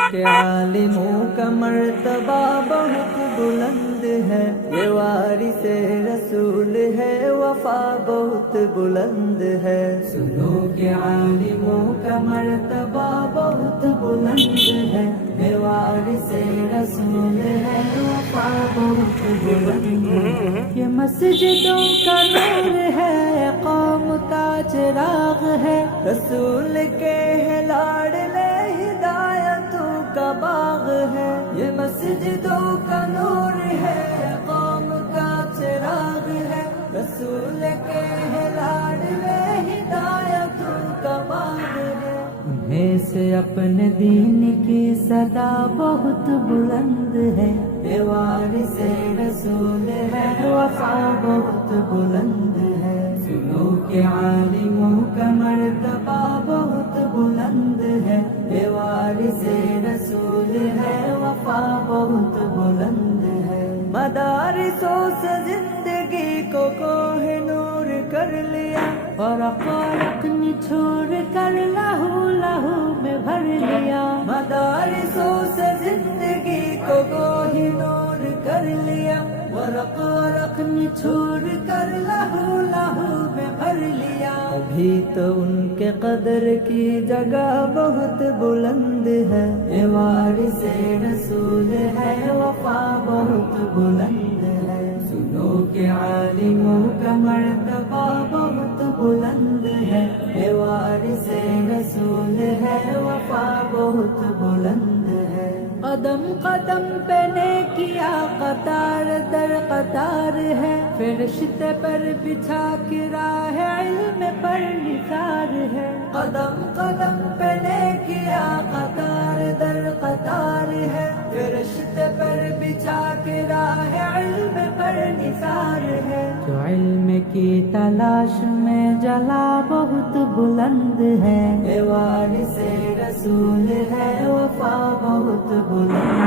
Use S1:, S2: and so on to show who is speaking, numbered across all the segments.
S1: کہ عالموں کا مرتبہ بہت بلند ہے، یہ وارث رسول ہے، وفا بہت بلند ہے۔ سنو کہ عالموں کا مرتبہ بہت بلند ہے، یہ وارث رسول ہے، وفا بہت بلند ہے۔ یہ مسجدوں کا نور ہے، قوم کا چراغ ہے، رسول کے ہے لاڈلے، ہدایتوں کا باغ ہے۔ یہ مسجدوں کا نور ہے، قوم کا چراغ ہے، رسول کے ہے لاڈلے، ہدایتوں کا باغ ہے۔ انہیں سے اپنے دین کی صدا بہت بلند ہے، یہ وارث رسول ہے، وفا بہت بلند ہے۔ سنو کہ عالموں کا مرتبہ بہت بلند ہے، یہ وارث رسول ہے، وفا بہت بلند ہے۔ مدارسوں سے زندگی کو کوہ نور کر لیا، اور خالق نچھوڑ کر لہو لہو میں بھر لیا۔ مدارسوں سے زندگی کو کوہ نور کر لیا، ورق ورق نچھوڑ کر لہو لہو میں بھر لیا۔ ابھی تو ان کے قدر کی جگہ بہت بلند ہے، یہ وارث رسول ہے، وفا بہت بلند ہے۔ سنو کہ عالموں کا مرتبہ بہت بلند ہے، یہ وارث رسول ہے، وفا بہت بلند ہے۔ قدم قدم پہ نیکیا قطار در قطار ہے، فرشتے پر بچھا کے راہ علم پر نثار ہے۔ قدم قدم پہ نیکیا قطار در قطار ہے، فرشتے پر بچھا کے راہ علم پر نثار ہے۔ جو علم کی تلاش میں جلا بہت بلند ہے، یہ وارث رسول ہے، وفا بہت بلند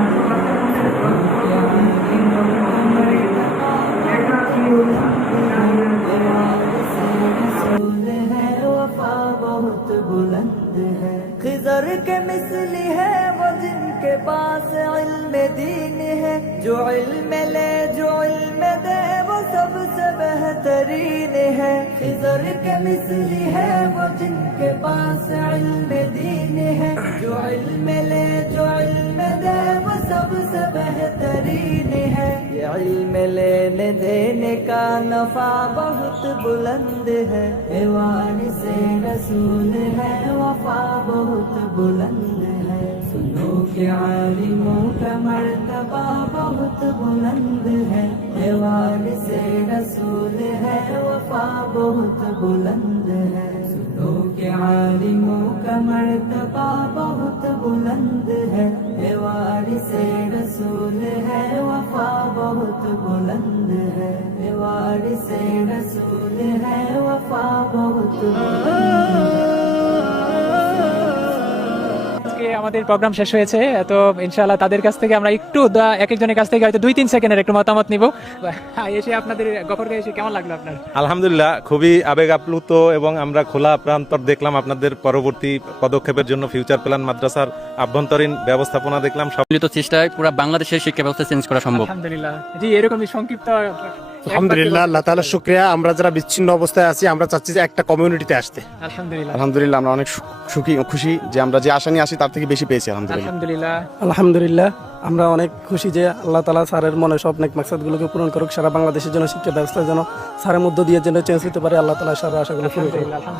S1: ہے، وفا بہت بلند ہے۔ خضر کے مثلی ہے وہ جن کے پاس علم دین ہے، جو علم لے جو علم دے وہ سب سے بہترین ہے۔ خضر کے مثلی ہے وہ جن کے پاس علم دین ہے، جو علم لے جو علم دے وہ سب سے بہترین ہے۔ یہ علم لینے دینے کا نفع بہت بلند ہے، یہ وارث رسول ہے، وفا بہت بلند ہے۔ سنو کہ عالموں کا مرتبہ بہت بلند ہے، یہ وارث رسول ہے، وفا بہت بلند ہے۔ سنو کہ عالموں کا مرتبہ بہت بلند ہے، یہ وارث رسول ہے، وفا بہت بلند ہے۔ یہ وارث رسول ہے، وفا بہت بلند ہے۔
S2: আজকে আমাদের প্রোগ্রাম শেষ হয়েছে, তো ইনশাআল্লাহ তাদের কাছ থেকে আমরা একটু এক একজনের কাছ থেকে হয়তো 2-3 সেকেন্ডের একটু মতামত নিব। এসে আপনাদের গফরগাঁও এসে কেমন লাগলো আপনার?
S3: আলহামদুলিল্লাহ, খুবই আবেগ আপ্লুত এবং আমরা খোলা প্রান্তর দেখলাম। আপনাদের পরবর্তী পদক্ষেপের জন্য ফিউচার প্ল্যান মাদ্রাসার আভ্যন্তরীণ ব্যবস্থাপনা দেখলাম।
S4: সম্মিলিত চেষ্টায় পুরো বাংলাদেশের শিক্ষা ব্যবস্থা চেঞ্জ করা সম্ভব।
S2: আলহামদুলিল্লাহ, জি এরকমই সংক্ষিপ্ত।
S5: আলহামদুলিল্লাহ, আল্লাহ তাআলার শুকরিয়া। আমরা যারা বিচ্ছিন্ন অবস্থায় আছি, আমরা চাচ্ছি যে একটা কমিউনিটিতে আসতে।
S2: আলহামদুলিল্লাহ,
S5: আলহামদুলিল্লাহ, আমরা অনেক খুশি যে আমরা যে আশা নিয়ে আসি তার থেকে বেশি পেয়েছি।
S2: আলহামদুলিল্লাহ,
S6: আলহামদুলিল্লাহ, আমরা অনেক খুশি যে আল্লাহ তাআলা স্যারের মনে সব নেক মাকসাদগুলোকে পূরণ করুক। সারা বাংলাদেশের জন্য শিক্ষা ব্যবস্থার জন্য স্যারের মধ্য দিয়ে যেন চেঞ্জ হতে পারে, আল্লাহ তাআলা সারা আশাগুলো পূরণ করুক।